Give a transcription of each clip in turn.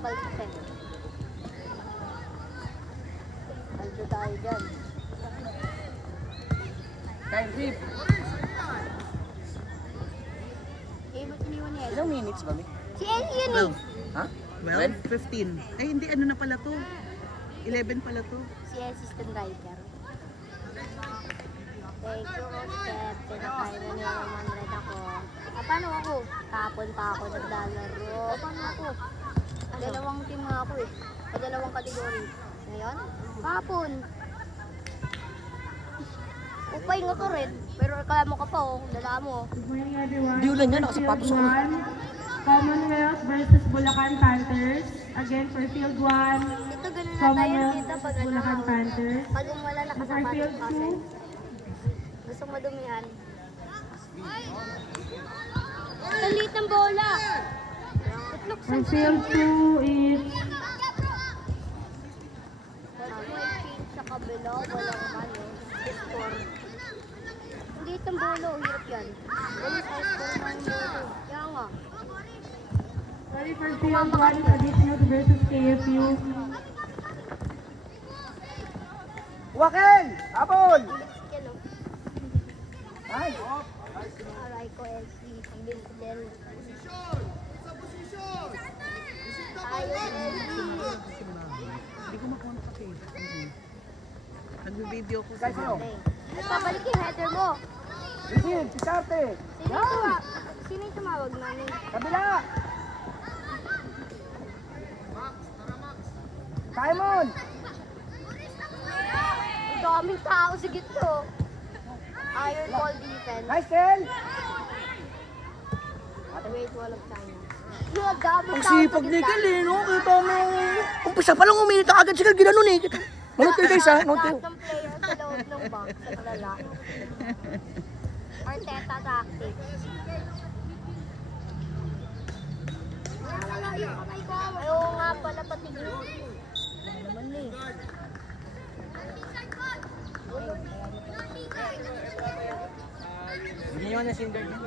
palpit. Aldo tayo dyan. Time rip. Eh, ba't iniwan niya? Ilang minutes ba, Mi? Si Ellie yun eh. Ha? 12, 15. Ay, hindi, ano na pala to? 11 pala to. Si assistant writer. Thank you, Step. Pinakain na niya 100 ako. Paano ako? Tapon pa ako naglalaro. Paano ako? Dalawang team nga ako eh. Dalawang kategory. Ngayon, kapon. Upay nga ka rin. Pero reklamo ka pa oh. Dala mo. Good morning, everyone. Di ulan yan, nakasapatos ako. Field 1, Commonwealth versus Bulacan Panthers. Again, for Field 1, Dito ganun na tayo Commonwealth dito pag versus Bulacan ano. Panthers. Pag wala For nakasapatos Field kasi. 2, Gusto madumihan. Ang liit ng bola. It looks for like Field 2 is may change sa kabila. Walang ano. Score. Ang liit ng bola. Hirap yan. Walang sa score ng bola. Kaya nga. sorry for Field 1 is Additional versus KFU. Wakel! Abol! Yan o. Ay! Aray ko LC. Ang Bintel. Tayo LC. Hindi ko makuha ng kape. Nagbe-video ko Guys, sa'yo. Okay. Nagpabalik yung header mo. Isil, Pisarte! Sino yung tumawag namin? Kabila! Simon! Ang daming tao sa gitno. Iron ball defense. Nice, Kel! Great Wall of China. Ang daming Ang tao sa sipag ni gitna. Kel eh, no? Kita mo yung... Umpisa pa lang uminit agad si Kel, ginanon eh. Manood kayo guys ha, note kayo. Lahat ng player sa loob ng box sa kalala. Arteta tactics. Ayaw nga pala patigil. Naman eh. Hindi nyo na singer niya.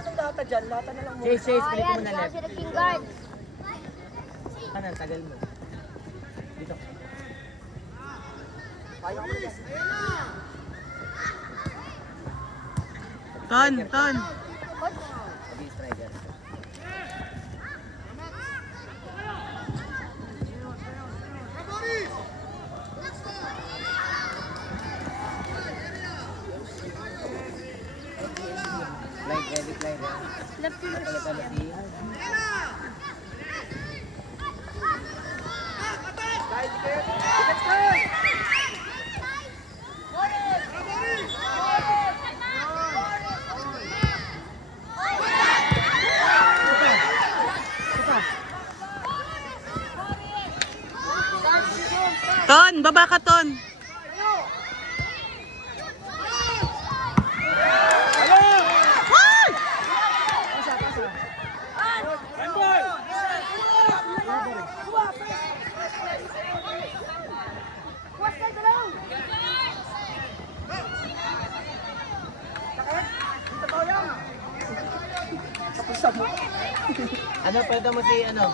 Ano lata dyan? Lata na lang mo. Chase, Ayan, siya si King Guard. Kanan, tagal mo. Dito. Kaya ko na. Ton, Ton. Pag striker. Slide, ready, slide. Left to your Ton, baba ka, Ton. Ano, pwede mo si ano?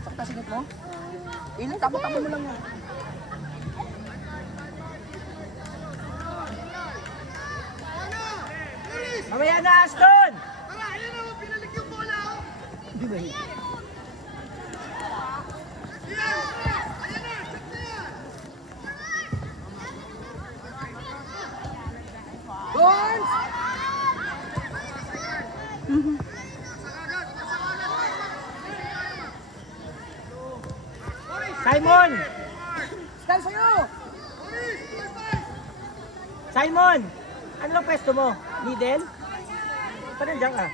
Sakta sinit mo? Ilan, tabo-tabo mo lang yan. Mamaya na, Aston! Hindi ba yun? Gons! Simon! Scan sa'yo! Simon! Ano lang pwesto mo? Middle? Pa nandiyan ka?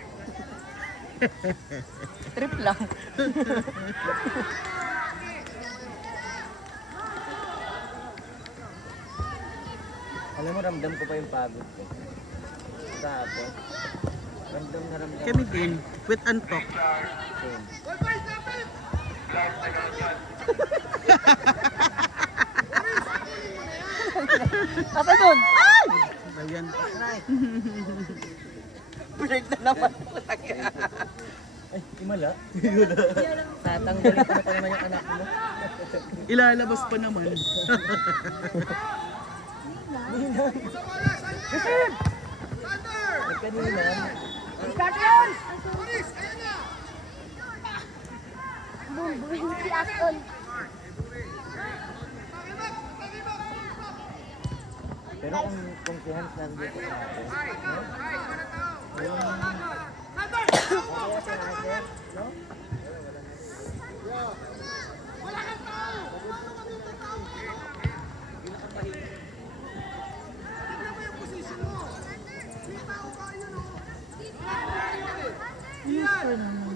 Trip lang. Alam mo, ramdam ko pa yung pagod ko. Tapos, ramdam na ramdam. Kami din, with and talk. Same. Asa doon? Ay! Ba yan? Break na naman. Tatanggalin ko na pa naman yung anak mo. Ilalabas pa naman. Kanina. Boom, si Aston. Pero kung si Hans nandito sa akin, no? Kaya si Nasser, no?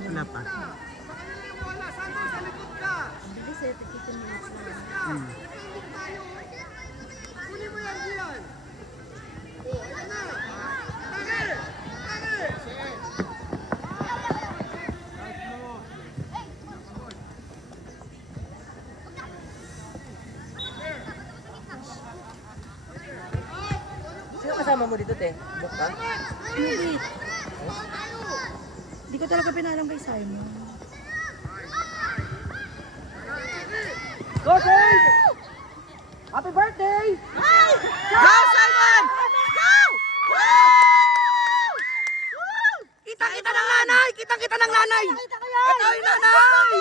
Wala pa. Bilis eh, 15 minutes na. Sino kasama mo dito, te? Buka? Hindi. Hindi ko talaga pinalam kay Simon. Go, James! Happy birthday! Go, Simon! Go! Kitang-kita ng nanay! Kitang-kita ng nanay! Ito yung nanay!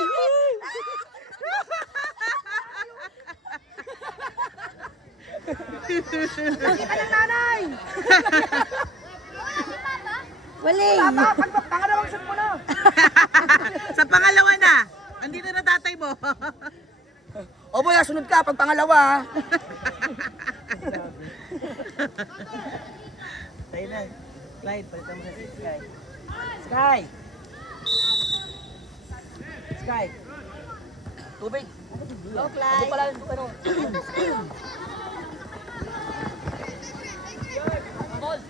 Kitang-kita ng nanay! Waling! Pangalawang shot mo na! Sa pangalawa na! Andito na tatay mo! O boy, sunod ka pag pangalawa. Tayo na. Clyde, palitan mo sa si Sky. Sky! Sky! Tubig. Go, Clyde. Pala yung ano.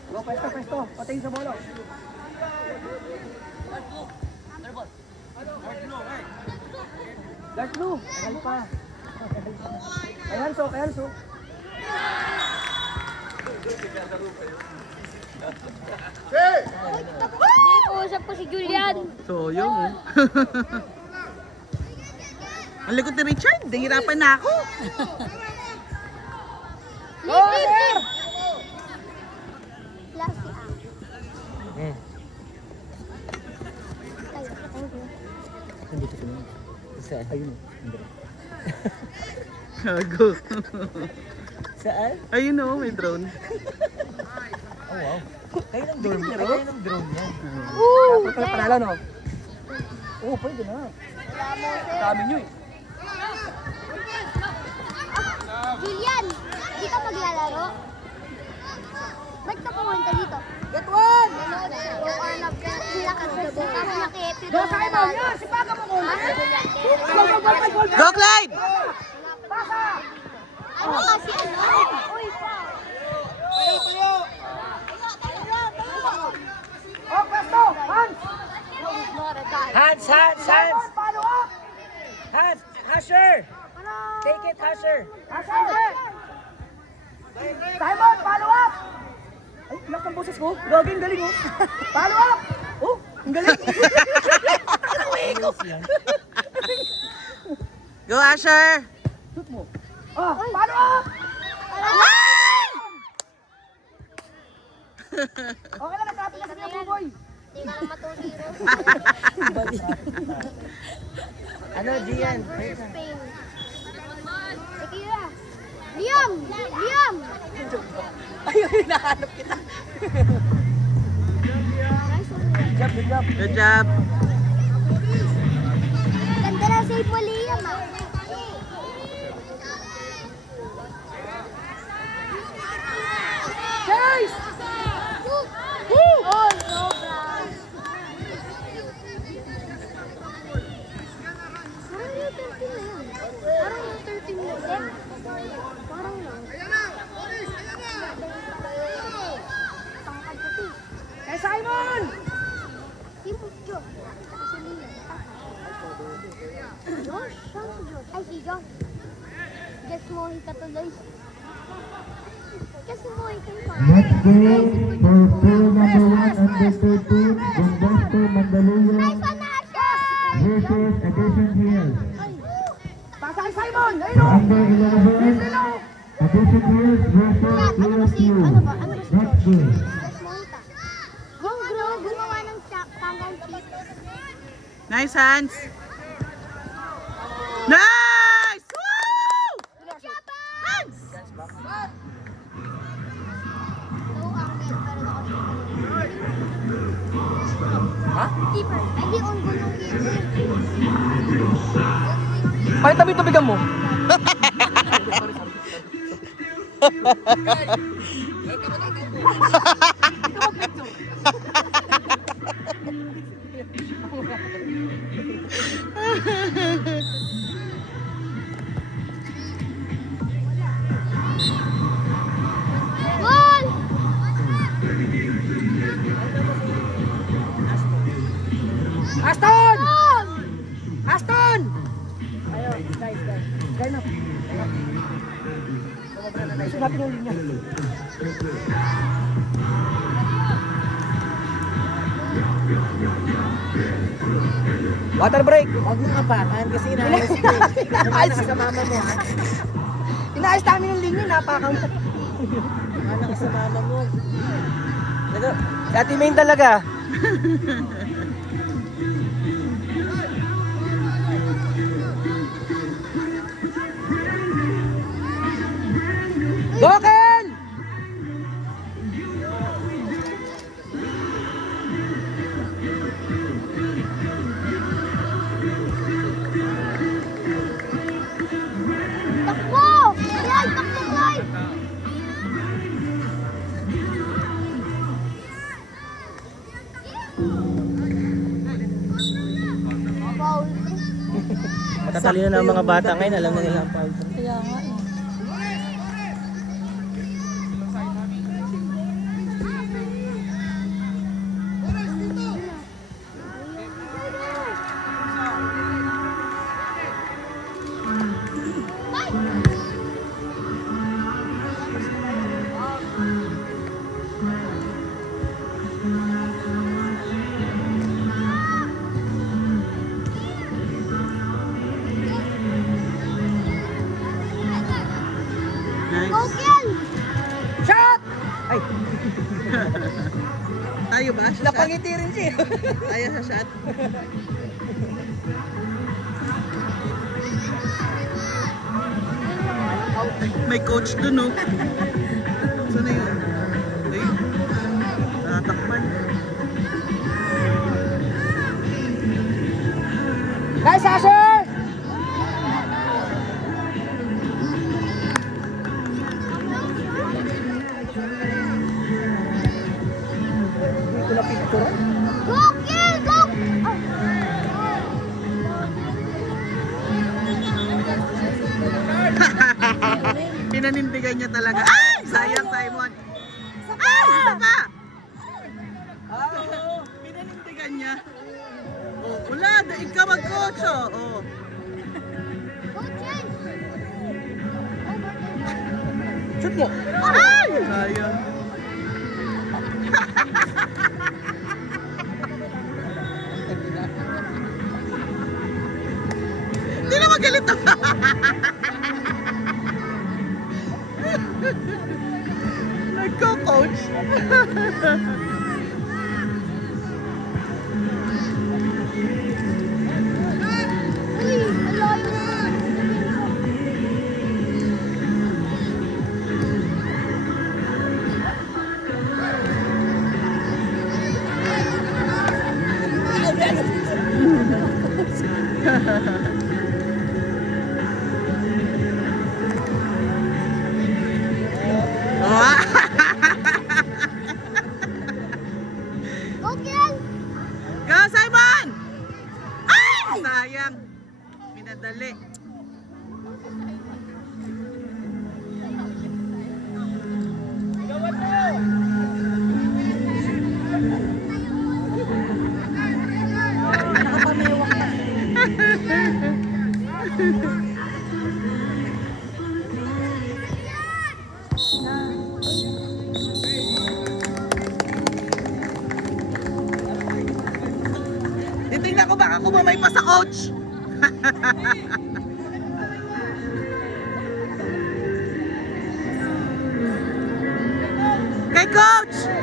Go, pwesto. Patingin sa bolo. Dark blue. Tagal pa. Kay Hanso. Hindi, puusap ko si Julian. So, yun. Ang likod ni Richard, nahihirapan na ako. Lip. Last si Ang. Tayo, thank you. Nandito si Mami. Saan? Ayun. Gago. Saan? Ayun o, may drone. Oh, wow. Kayo ng drone niya. Kayo ng drone niya. Woo! Ito na panalo, no? Oo, pwede na. Dami nyo eh. Julian, di ka maglalaro? Ba't ka pumunta dito? Get one! Nanood ka. Go Arnab ka. Sila ka sa ball. Tapos naki-epic Go sa ibaw niya! Sipaga mo ko! Go, Clyde! Ano kasi ano? Uy, foul. Oh, presto! Hans! No, it's not a tie. Hans! Follow up! Hans! Hasher! Take it, Hasher! Simon, follow up! Ay, ilang ng boses ko. Gagawin, galing oh. Follow up! Oh, ang galing. Go, Asher! Shoot mo. Oh, follow up! Okay na, nagkapit na sa niya, boy. Hindi ka lang matuliro. Ano, Gian? Versus Spain. Sige na. Liam! Ayun, hinahanap kita. Nice one. Good job. Good job. Ganda na save mo, Liam ah. Chase! Oh, sobra. Parang yung 13 na yan. Parang yung 13 na yan. Tangkad kasi. Kay Simon! Team of Joe. Saka si Liam. Josh? Saan si Josh? Ay, si Josh. Guess mo, ikatuloy. Kasi mo, ikatuloy. Next game for pool number 1 under 13, Bombasto Mandaluyong Nice one, Asher! Addition Hills. Pasa kay Simon! Ayun o! Number 11, Addition Hills versus USU. Next game. Gumawa ng tangang chip. Nice hands. Nice! Woo! Hands! Keeper. Ay, di on goal ng keeper. Ay, tabi-tabigan mo. Goal! Aston! Goal! Aston! Ayun, guys. Guys na. Sunapin yung linya. Water break! Huwag mo kapakan kasi inaayos ko eh. Inaayos Sa mama mo ha. Inaayos namin yung linya, napakaw. Ano ka sa mama mo? Si Ate Main talaga. Goken! Takbo! Yan, takbo, boy! Foul. Matatalino na ang mga bata ngayon, alam na nila ang foul. Kaya nga eh. Nice. Goken! Shot! Ay, Tayo ba? Shot? napangiti rin siya. Tayo sa shot. May coach dun oh. Saan na yun? Ay, tatakman. Guys, Asher! Dito na picture. Goken! Go! Pinanindigan niya talaga. Ay! Sayang, Simon. Ay! Isa pa! Pinanindigan niya. Oh, wala. Daig ka mag-coach oh. Oh. Goken! Shoot mo. Ay! Sayang. Hindi na magalit na. Nagko-coach. Uy, ang layo naman. Goken! Go, Simon! Ay! Sayang. Minadali. Titingnan ko baka kumamay pa sa coach. Kay Coach!